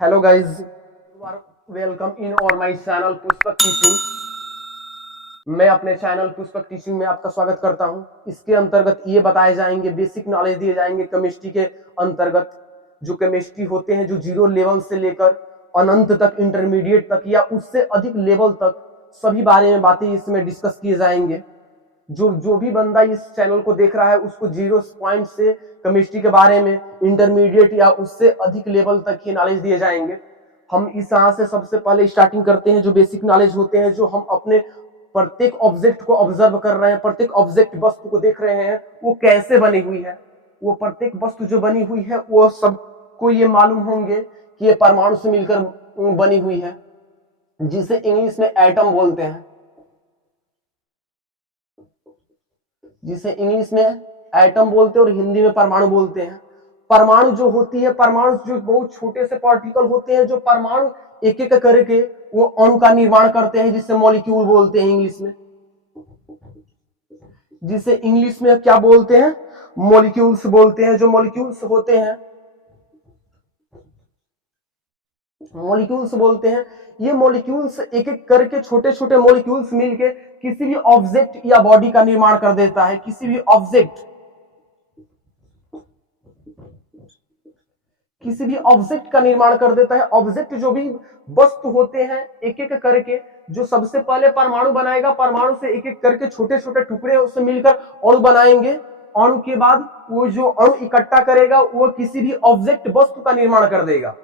Hello guys, welcome in और my channel Pushpak teaching. मैं अपने चैनल पुष्पक टीचिंग में आपका स्वागत करता हूं। इसके अंतर्गत ये बताए जाएंगे, बेसिक नॉलेज दिए जाएंगे केमिस्ट्री के अंतर्गत। जो केमिस्ट्री होते हैं, जो जीरो लेवल से लेकर अनंत तक, इंटरमीडिएट तक या उससे अधिक लेवल तक सभी बारे में बातें इसमें डिस्कस किए जाएंगे। जो भी बंदा इस चैनल को देख रहा है उसको जीरो पॉइंट से केमिस्ट्री के बारे में इंटरमीडिएट या उससे अधिक लेवल तक ही नॉलेज दिए जाएंगे। हम इस यहाँ से सबसे पहले स्टार्टिंग करते हैं। जो बेसिक नॉलेज होते हैं, जो हम अपने प्रत्येक ऑब्जेक्ट को ऑब्जर्व कर रहे हैं, प्रत्येक ऑब्जेक्ट वस्तु को देख रहे हैं, वो कैसे बनी हुई है। वो प्रत्येक वस्तु जो बनी हुई है वो सबको ये मालूम होंगे कि ये परमाणु से मिलकर बनी हुई है, जिसे इंग्लिश में एटम बोलते हैं, जिसे इंग्लिश में एटम बोलते हैं और हिंदी में परमाणु बोलते हैं। परमाणु जो होती है, परमाणु जो बहुत छोटे से पार्टिकल होते हैं, जो परमाणु एक एक करके वो अणु का निर्माण करते हैं, जिसे मॉलिक्यूल बोलते हैं इंग्लिश में। जिसे इंग्लिश में क्या बोलते हैं? मॉलिक्यूल्स बोलते हैं। जो मॉलिक्यूल्स होते हैं, मॉलिक्यूल्स बोलते हैं। ये मॉलिक्यूल्स एक एक करके, छोटे छोटे मॉलिक्यूल्स मिलके किसी भी ऑब्जेक्ट या बॉडी का निर्माण कर देता है। किसी भी ऑब्जेक्ट का निर्माण कर देता है। ऑब्जेक्ट जो भी वस्तु होते हैं, एक एक करके जो सबसे पहले परमाणु बनाएगा, परमाणु से एक एक करके छोटे छोटे टुकड़े उससे मिलकर अणु बनाएंगे। अणु के बाद वो जो अणु इकट्ठा करेगा वो किसी भी ऑब्जेक्ट वस्तु का निर्माण कर देगा।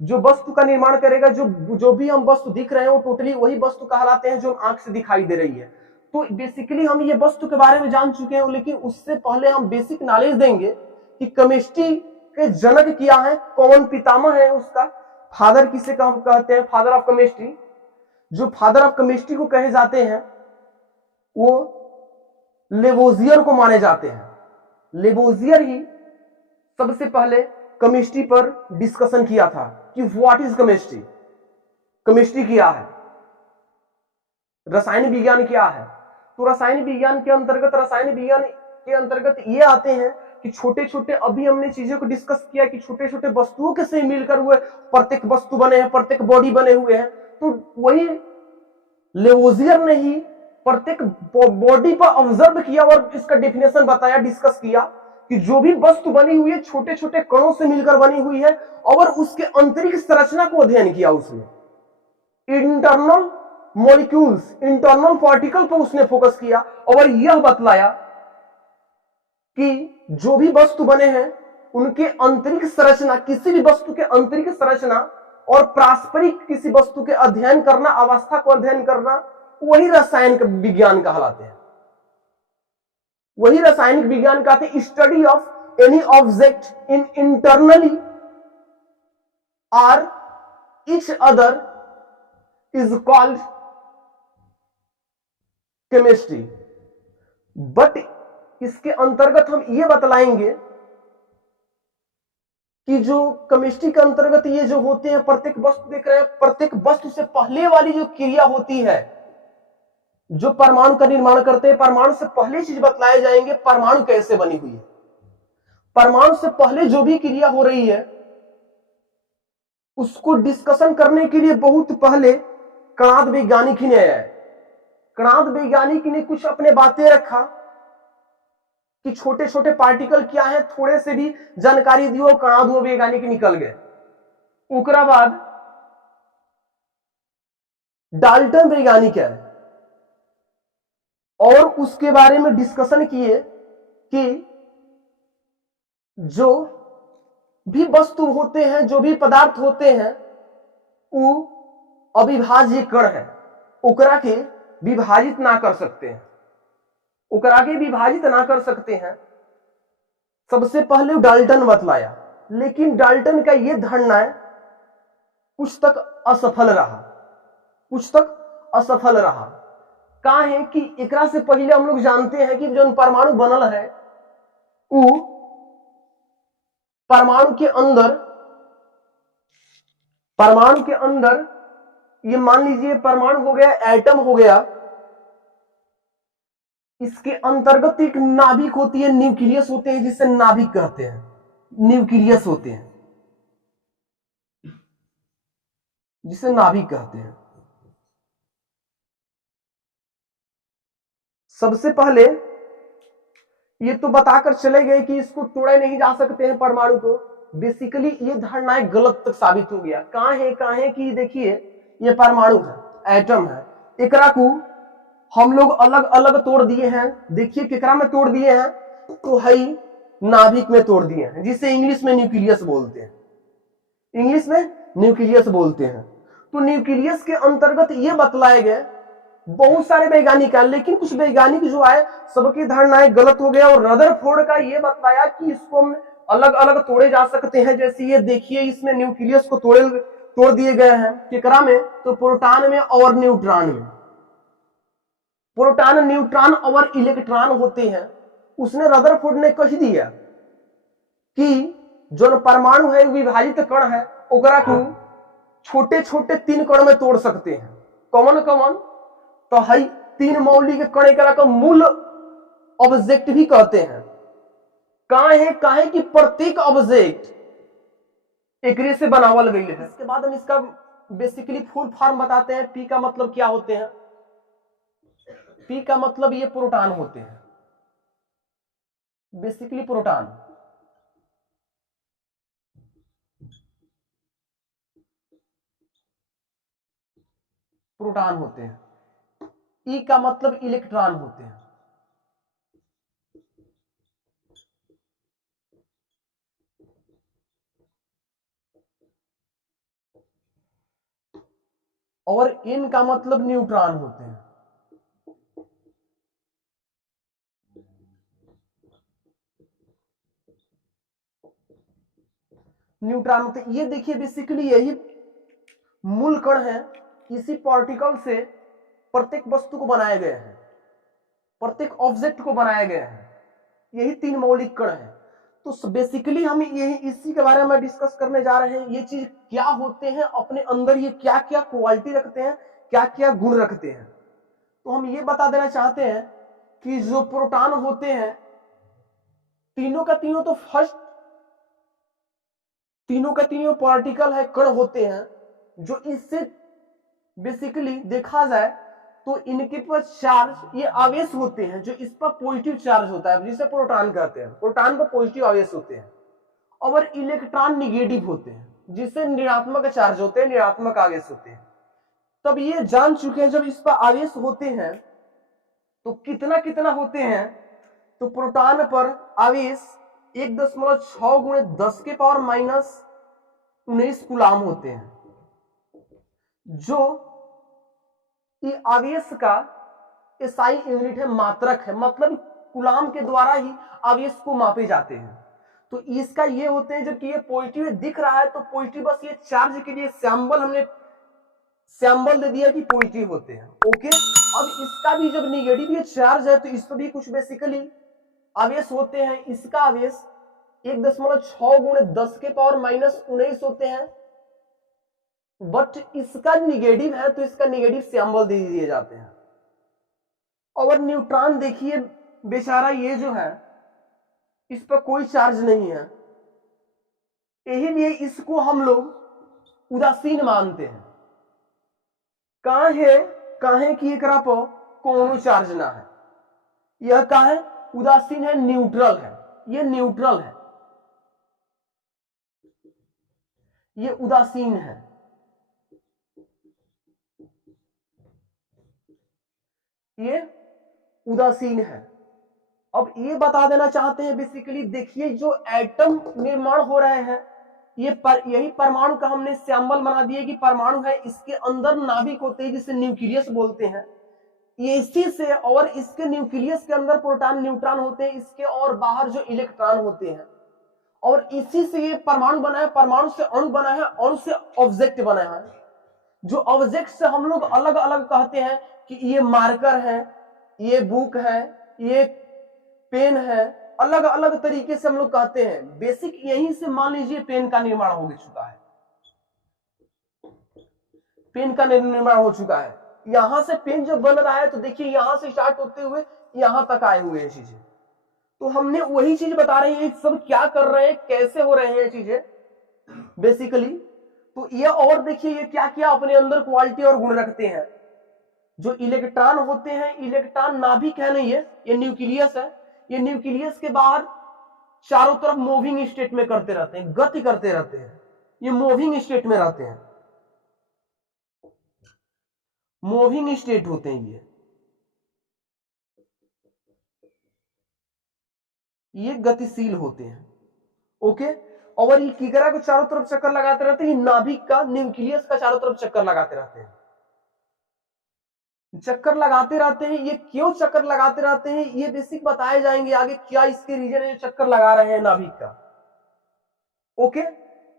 जो वस्तु का निर्माण करेगा, जो भी हम वस्तु दिख रहे हैं वो टोटली वही वस्तु कहलाते हैं जो आंख से दिखाई दे रही है। तो बेसिकली हम ये वस्तु के बारे में जान चुके हैं, लेकिन उससे पहले हम बेसिक नॉलेज देंगे कि केमिस्ट्री के जनक क्या है, कौन पितामह है उसका, फादर किसे कहते हैं, फादर ऑफ केमिस्ट्री। जो फादर ऑफ केमिस्ट्री को कहे जाते हैं वो लेवोजियर को माने जाते हैं। लेवोजियर ही सबसे पहले केमिस्ट्री पर डिस्कशन किया था कि व्हाट इज केमिस्ट्री, केमिस्ट्री क्या है, रसायन विज्ञान क्या है। तो रसायन विज्ञान के अंतर्गत ये आते हैं कि छोटे छोटे, अभी हमने चीजों को डिस्कस किया कि छोटे छोटे वस्तुओं के से मिलकर हुए प्रत्येक वस्तु बने हैं, प्रत्येक बॉडी बने हुए हैं। तो वही लेवोजियर ने ही प्रत्येक बॉडी पर ऑब्जर्व किया और इसका डेफिनेशन बताया, डिस्कस किया कि जो भी वस्तु बनी हुई है छोटे छोटे कणों से मिलकर बनी हुई है, और उसके आंतरिक संरचना को अध्ययन किया उसने। इंटरनल मॉलिक्यूल्स, इंटरनल पार्टिकल पर उसने फोकस किया और यह बतलाया कि जो भी वस्तु बने हैं उनके आंतरिक संरचना, किसी भी वस्तु के आंतरिक संरचना और पारस्परिक किसी वस्तु के अध्ययन करना, अवस्था को अध्ययन करना, वही रासायनिक विज्ञान कहलाते हैं। वही रासायनिक विज्ञान कहते हैं। Study of any object in internally are each other is called chemistry. But इसके अंतर्गत हम ये बतलाएंगे कि जो केमिस्ट्री के अंतर्गत ये जो होते हैं, प्रत्येक वस्तु देख रहे हैं, प्रत्येक वस्तु से पहले वाली जो क्रिया होती है, जो परमाणु का निर्माण करते हैं, परमाणु से पहले चीज बतलाए जाएंगे, परमाणु कैसे बनी हुई है। परमाणु से पहले जो भी क्रिया हो रही है उसको डिस्कशन करने के लिए बहुत पहले कणाद वैज्ञानिक ही ने आया है। कणाद वैज्ञानिक ने कुछ अपने बातें रखा कि छोटे छोटे पार्टिकल क्या है, थोड़े से भी जानकारी दी और कणाद वैज्ञानिक निकल गए। उसके बाद डाल्टन वैज्ञानिक है और उसके बारे में डिस्कशन किए कि जो भी वस्तु होते हैं, जो भी पदार्थ होते हैं, वो अविभाज्य कण है, उकरा के विभाजित ना कर सकते हैं, उकरा के विभाजित ना कर सकते हैं। सबसे पहले डाल्टन बतलाया, लेकिन डाल्टन का यह धारणा कुछ तक असफल रहा। कहा है कि एकरा से पहले हम लोग जानते हैं कि जो परमाणु बनल है वो परमाणु के अंदर ये मान लीजिए परमाणु हो गया, एटम हो गया, इसके अंतर्गत एक नाभिक होती है, न्यूक्लियस होते हैं, जिसे नाभिक कहते हैं, न्यूक्लियस होते हैं। जिसे नाभिक कहते हैं। सबसे पहले ये तो बताकर चले गए कि इसको तोड़े नहीं जा सकते हैं परमाणु को। बेसिकली ये धारणाएं गलत तक साबित हो गया। कहां है कि देखिए ये परमाणु है, एटम है, एकरा को हम लोग अलग अलग तोड़ दिए हैं। देखिए केकरा में तोड़ दिए हैं, तो है नाभिक में तोड़ दिए हैं, जिसे इंग्लिश में न्यूक्लियस बोलते हैं। इंग्लिश में न्यूक्लियस बोलते हैं। तो न्यूक्लियस के अंतर्गत ये बतलाए गए बहुत सारे वैज्ञानिक हैं, लेकिन कुछ वैज्ञानिक जो आए सबकी धारणाएं गलत हो गया। और रदरफोर्ड का ये बताया कि इसको हम अलग अलग तोड़े जा सकते हैं। जैसे ये देखिए इसमें न्यूक्लियस को तोड़ दिए गए हैं। केकरा में, तो प्रोटॉन में और न्यूट्रॉन में। प्रोटॉन, न्यूट्रॉन और इलेक्ट्रॉन होते हैं। उसने रदरफोर्ड ने कह दिया कि जो परमाणु है विभाजित कण है, ओकरा को छोटे छोटे 3 कण में तोड़ सकते हैं। कौन कौन, तो है 3 मौलिक कण, एकरा को मूल ऑब्जेक्ट भी कहते हैं। काहे कि प्रत्येक ऑब्जेक्ट एकरे से बनावल गई है। इसके बाद हम इसका बेसिकली फुल फॉर्म बताते हैं। पी का मतलब क्या होते हैं? पी का मतलब ये प्रोटॉन होते हैं, बेसिकली प्रोटॉन। प्रोटॉन होते हैं। ई का मतलब इलेक्ट्रॉन होते हैं। और इन का मतलब न्यूट्रॉन होते हैं। न्यूट्रॉन होते हैं। ये देखिए बेसिकली यही मूल कण है। इसी पार्टिकल से प्रत्येक वस्तु को बनाया गया है, प्रत्येक ऑब्जेक्ट को बनाया गया है। यही 3 मौलिक कण है। तो बेसिकली हम यही इसी के बारे में डिस्कस करने जा रहे हैं। ये चीज क्या होते हैं, अपने अंदर ये क्या क्या क्वालिटी रखते हैं, क्या क्या गुण रखते हैं। तो हम ये बता देना चाहते हैं कि जो प्रोटॉन होते हैं, तीनों का तीनों तो फर्स्ट, तीनों का तीनों पार्टिकल है, कण होते हैं, जो इससे बेसिकली देखा जाए तो इनके पर चार्ज, ये आवेश होते हैं जो इस पर पॉजिटिव चार्ज होता है, जिसे प्रोटॉन कहते हैं। प्रोटॉन पर पॉजिटिव आवेश होते हैं। और इलेक्ट्रॉन निगेटिव होते हैं, जिससे ऋणात्मक चार्ज होते हैं, ऋणात्मक आवेश होते हैं। तब ये जान चुके हैं जब इस पर आवेश होते हैं तो कितना कितना होते हैं। तो प्रोटॉन पर आवेश 1.6 गुणे 10 के पावर माइनस 19 कूलाम होते हैं, जो ये आवेश का एसआई यूनिट है, मात्रक है। मतलब कूलाम के द्वारा ही आवेश को मापे जाते हैं। तो इसका ये होते हैं, जबकि ये पॉजिटिव दिख रहा है तो पॉजिटिव, बस ये चार्ज के लिए सैंबल हमने सैंबल दे दिया कि पॉजिटिव होते हैं। ओके, अब इसका भी जब निगेटिव ये चार्ज है तो इस पर भी कुछ बेसिकली आवेश होते हैं। इसका आवेश 1.6 गुणे 10 के पावर माइनस 19 होते हैं। बट इसका निगेटिव है तो इसका निगेटिव सैंबल दे दिए जाते हैं। और न्यूट्रॉन देखिए बेचारा, ये जो है इस पर कोई चार्ज नहीं है, यही लिए इसको हम लोग उदासीन मानते हैं। काहे कि एकरा पर कोनो चार्ज ना है। यह काहे उदासीन है, न्यूट्रल है। ये न्यूट्रल है, ये उदासीन है। ये उदासीन है। अब ये बता देना चाहते हैं बेसिकली, देखिए जो एटम निर्माण हो रहे हैं, यही परमाणु का हमने सैंबल बना दिया कि परमाणु है, इसके अंदर नाभिक होते हैं जिसे न्यूक्लियस बोलते हैं। इसी से, और इसके न्यूक्लियस के अंदर प्रोटॉन न्यूट्रॉन होते हैं, इसके और बाहर जो इलेक्ट्रॉन होते हैं। और इसी से ये परमाणु बना है, परमाणु से अणु बना है, अणु से ऑब्जेक्ट बना है। जो ऑब्जेक्ट से हम लोग अलग अलग कहते हैं कि ये मार्कर है, ये बुक है, ये पेन है, अलग अलग तरीके से हम लोग कहते हैं। बेसिक यहीं से मान लीजिए पेन का निर्माण हो चुका है, पेन का निर्माण हो चुका है। यहां से पेन जब बन रहा है तो देखिए यहां से स्टार्ट होते हुए यहां तक आए हुए हैं चीजें। तो हमने वही चीज बता रहे हैं, सब क्या कर रहे हैं, कैसे हो रहे हैं चीजें बेसिकली। तो ये और देखिए ये क्या क्या अपने अंदर क्वालिटी और गुण रखते हैं। जो इलेक्ट्रॉन होते हैं, इलेक्ट्रॉन नाभिक है नहीं, ये न्यूक्लियस है। ये न्यूक्लियस के बाहर चारों तरफ मूविंग स्टेट में करते रहते हैं, गति करते रहते हैं, ये मूविंग स्टेट में रहते हैं, मूविंग स्टेट होते हैं ये गतिशील होते हैं। ओके, और ये किगरा को चारों तरफ चक्कर लगाते रहते हैं, नाभिक का, न्यूक्लियस का चारों तरफ चक्कर लगाते रहते हैं, चक्कर लगाते रहते हैं। ये क्यों चक्कर लगाते रहते हैं ये बेसिक बताए जाएंगे आगे, क्या इसके रीजन है जो चक्कर लगा रहे हैं नाभिक का। ओके,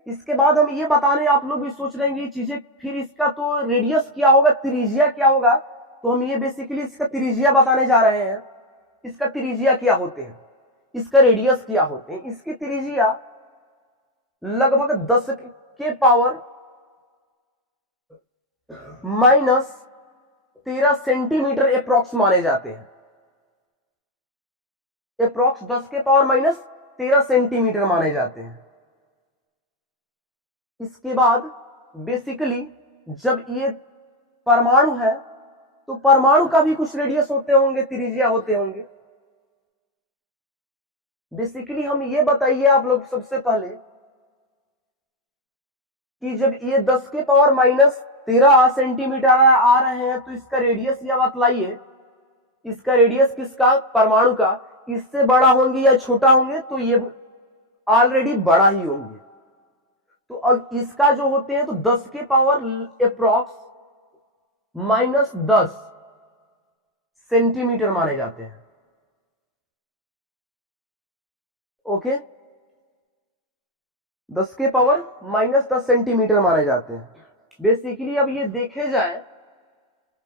इसके बाद हम ये बताने, आप लोग भी सोच रहे हैं ये चीजें, फिर इसका तो रेडियस क्या होगा, त्रिज्या क्या होगा, तो हम ये बेसिकली इसका त्रिज्या बताने जा रहे हैं। इसका त्रिज्या क्या होते हैं, इसका रेडियस क्या होते हैं। इसकी त्रिज्या लगभग 10 के पावर -13 सेंटीमीटर अप्रॉक्स माने जाते हैं। अप्रॉक्स 10 के पावर -13 सेंटीमीटर माने जाते हैं। इसके बाद बेसिकली जब ये परमाणु है तो परमाणु का भी कुछ रेडियस होते होंगे, त्रिज्या होते होंगे। बेसिकली हम ये बताइए आप लोग सबसे पहले कि जब ये 10 के पावर -13 सेंटीमीटर आ रहे हैं तो इसका रेडियस या बतलाइए, इसका रेडियस किसका, परमाणु का, इससे बड़ा होंगे या छोटा होंगे, तो ये ऑलरेडी बड़ा ही होंगे। तो अब इसका जो होते हैं तो 10 के पावर अप्रॉक्स -10 सेंटीमीटर माने जाते हैं। ओके, 10 के पावर -10 सेंटीमीटर माने जाते हैं। बेसिकली अब ये देखे जाए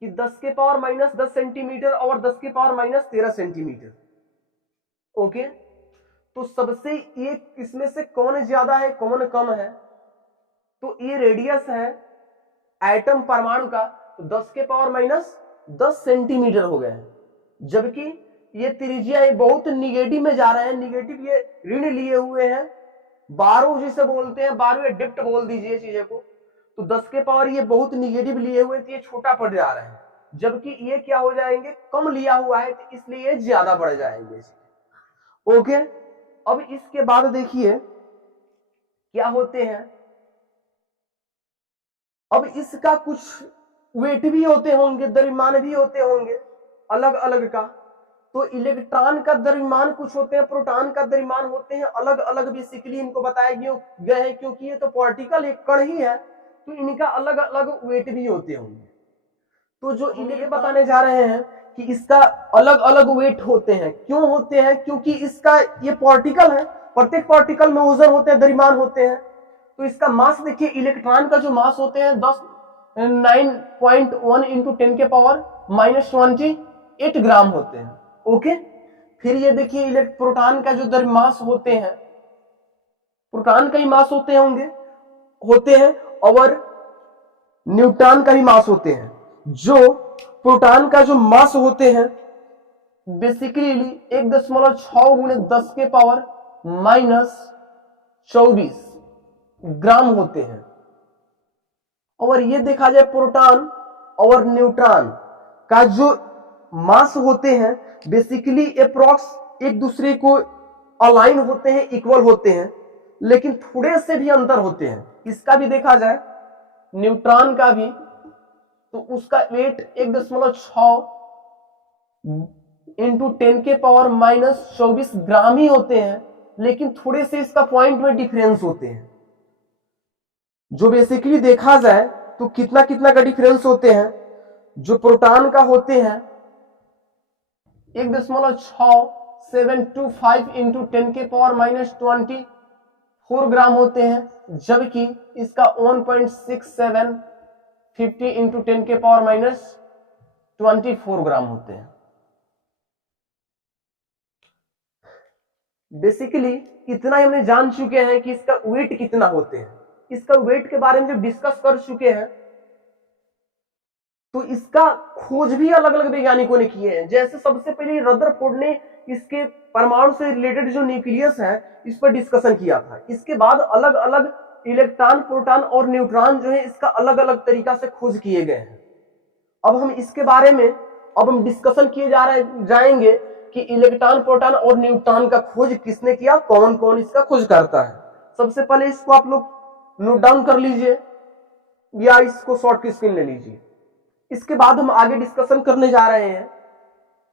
कि 10 के पावर -10 सेंटीमीटर और 10 के पावर -13 सेंटीमीटर। ओके, तो सबसे ये इसमें से कौन ज्यादा है कौन कम है, तो ये रेडियस है एटम परमाणु का, तो 10 के पावर -10 सेंटीमीटर हो गया है। जबकि ये त्रिज्या ये बहुत निगेटिव में जा रहे हैं, निगेटिव ये ऋण लिए हुए हैं, 12 जिसे बोलते हैं, 12 डिप्ट बोल दीजिए चीजें को, तो 10 के पावर ये बहुत निगेटिव लिए हुए तो ये छोटा पड़ जा रहा है, जबकि ये क्या हो जाएंगे, कम लिया हुआ है तो इसलिए ये ज्यादा बढ़ जाएंगे। ओके, अब इसके बाद देखिए क्या होते हैं, अब इसका कुछ वेट भी होते होंगे, द्रव्यमान भी होते होंगे अलग अलग का। तो इलेक्ट्रॉन का द्रव्यमान कुछ होते हैं, प्रोटॉन का द्रव्यमान होते हैं अलग अलग। बेसिकली इनको बताया गया है क्योंकि ये तो पार्टिकल एक कण ही है, तो इनका अलग अलग वेट भी होते होंगे। तो जो इन्हें बताने जा रहे हैं कि इसका अलग अलग वेट होते हैं, क्यों होते हैं, क्योंकि इसका ये पार्टिकल है, प्रत्येक पार्टिकल में वजन होते हैं, द्रव्यमान होते हैं। तो इसका मास देखिए, इलेक्ट्रॉन का जो मास होते हैं 9.1 इंटू 10 के पावर -28 ग्राम होते हैं। ओके, फिर ये देखिए प्रोटॉन का जो द्रव्यमास होते हैं, प्रोटॉन का ही मास होते हैं और न्यूट्रॉन का भी मास होते हैं। जो प्रोटॉन का जो मास होते हैं बेसिकली 1.6 गुणे 10 के पावर -24 ग्राम होते हैं। और ये देखा जाए प्रोटॉन और न्यूट्रॉन का जो मास होते हैं बेसिकली अप्रॉक्स एक दूसरे को अलाइन होते हैं, इक्वल होते हैं, लेकिन थोड़े से भी अंतर होते हैं। इसका भी देखा जाए न्यूट्रॉन का भी, तो उसका वेट 1.6 इंटू 10 के पावर -24 ग्राम ही होते हैं, लेकिन थोड़े से इसका पॉइंट में डिफरेंस होते हैं। जो बेसिकली देखा जाए तो कितना कितना का डिफरेंस होते हैं, जो प्रोटॉन का होते हैं 1.6725 इंटू 10 के पावर -24 ग्राम होते हैं, जबकि इसका 1.6750 इंटू 10 के पावर -24 ग्राम होते हैं। बेसिकली इतना ही हमने जान चुके हैं कि इसका वेट कितना होते हैं। इसका वेट के बारे में जब डिस्कस कर चुके हैं तो इसका खोज भी अलग अलग वैज्ञानिकों ने किए हैं। जैसे सबसे पहले रदरफोर्ड ने इसके परमाणु से रिलेटेड जो न्यूक्लियस है इस पर डिस्कशन किया था। इसके बाद अलग अलग इलेक्ट्रॉन, प्रोटॉन और न्यूट्रॉन जो है इसका अलग अलग तरीका से खोज किए गए हैं। अब हम इसके बारे में अब हम डिस्कशन किए जाएंगे कि इलेक्ट्रॉन, प्रोटॉन और न्यूट्रॉन का खोज किसने किया, कौन कौन इसका खोज करता है। सबसे पहले इसको आप लोग नोट डाउन कर लीजिए या इसको शॉर्ट की स्क्रीन ले लीजिए। इसके बाद हम आगे डिस्कशन करने जा रहे हैं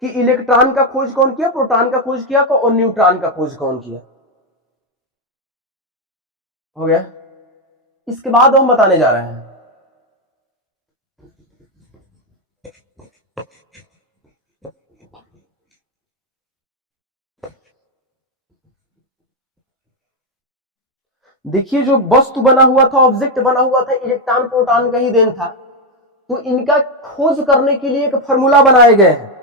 कि इलेक्ट्रॉन का खोज कौन किया, प्रोटॉन का खोज किया और न्यूट्रॉन का खोज कौन किया। हो गया। इसके बाद हम बताने जा रहे हैं देखिए जो वस्तु बना हुआ था, ऑब्जेक्ट बना हुआ था, इलेक्ट्रॉन प्रोटॉन का ही देन था। तो इनका खोज करने के लिए एक फार्मूला बनाए गए हैं।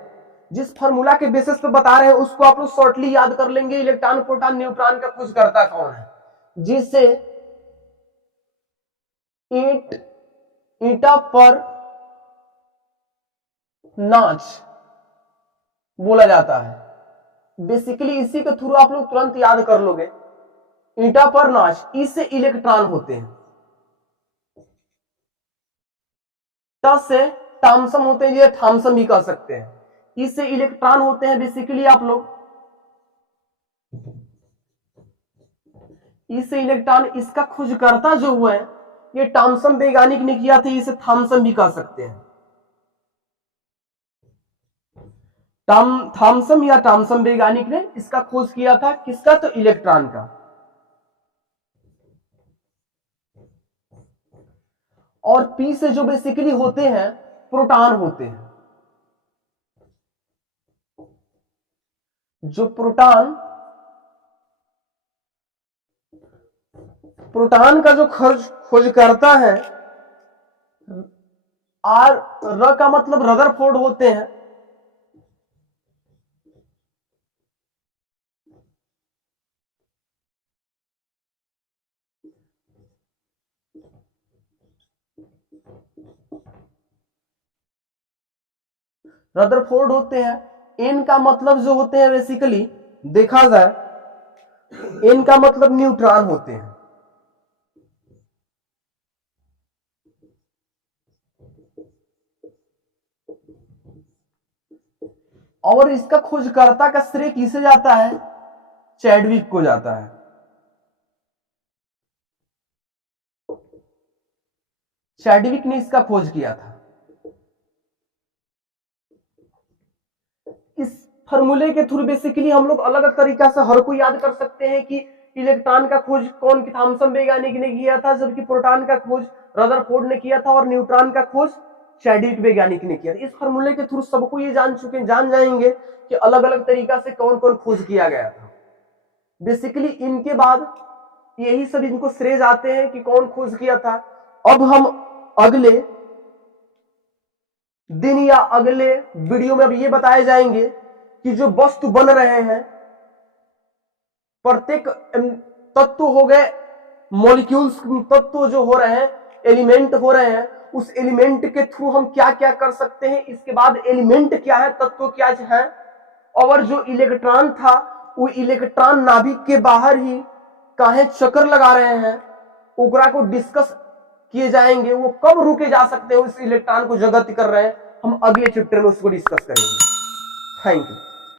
जिस फार्मूला के बेसिस पे बता रहे हैं उसको आप लोग शॉर्टली याद कर लेंगे। इलेक्ट्रॉन, प्रोटॉन, न्यूट्रॉन का खोज करता कौन है, जिसे ईटा पर नाच बोला जाता है। बेसिकली इसी के थ्रू आप लोग तुरंत याद कर लोगे। ईटा पर नाच, इससे इलेक्ट्रॉन होते हैं। ट से थॉम्सन होते हैं, ये थॉम्सन भी कह सकते हैं। इससे इलेक्ट्रॉन होते हैं बेसिकली आप लोग, इससे इलेक्ट्रॉन। इसका खोजकर्ता जो हुआ है ये थॉम्सन वैज्ञानिक ने किया था, इसे थॉम्सन भी कह सकते हैं। थॉम्सन या थॉम्सन वैज्ञानिक ने इसका खोज किया था, किसका, तो इलेक्ट्रॉन का। और पी से जो बेसिकली होते हैं प्रोटॉन होते हैं। जो प्रोटॉन का जो खोज करता है, र का मतलब रदरफोर्ड होते हैं। रदरफोर्ड होते हैं। एन का मतलब जो होते हैं बेसिकली देखा जाए, एन का मतलब न्यूट्रॉन होते हैं। और इसका खोजकर्ता का श्रेय किसे जाता है, चैडविक को जाता है। चैडविक ने इसका खोज किया था। इस फॉर्मूले के थ्रू बेसिकली हम लोग अलग अलग तरीका से हर कोई याद कर सकते हैं कि इलेक्ट्रॉन का खोज कौन, थॉम्सन वैज्ञानिक ने किया था, जबकि प्रोटॉन का खोज रदरफोर्ड ने किया था और न्यूट्रॉन का खोज चैडविक वैज्ञानिक ने किया। इस फॉर्मूले के थ्रू सबको ये जान जाएंगे कि अलग अलग तरीका से कौन कौन खोज किया गया था। बेसिकली इनके बाद यही सब इनको श्रेय जाते हैं कि कौन खोज किया था। अब हम अगले दिन या अगले वीडियो में अब ये बताए जाएंगे कि जो वस्तु बन रहे हैं, प्रत्येक तत्व हो गए, मॉलिक्यूल्स तत्व जो हो रहे हैं, एलिमेंट हो रहे हैं, उस एलिमेंट के थ्रू हम क्या क्या कर सकते हैं। इसके बाद एलिमेंट क्या है, तत्व क्या है, और जो इलेक्ट्रॉन था वो इलेक्ट्रॉन नाभिक के बाहर ही काहे चक्कर लगा रहे हैं, ओकरा को डिस्कस किए जाएंगे। वो कब रुके जा सकते हैं, उस इलेक्ट्रॉन को जो गति कर रहे हैं, हम अगले चैप्टर में उसको डिस्कस करेंगे। Thank you.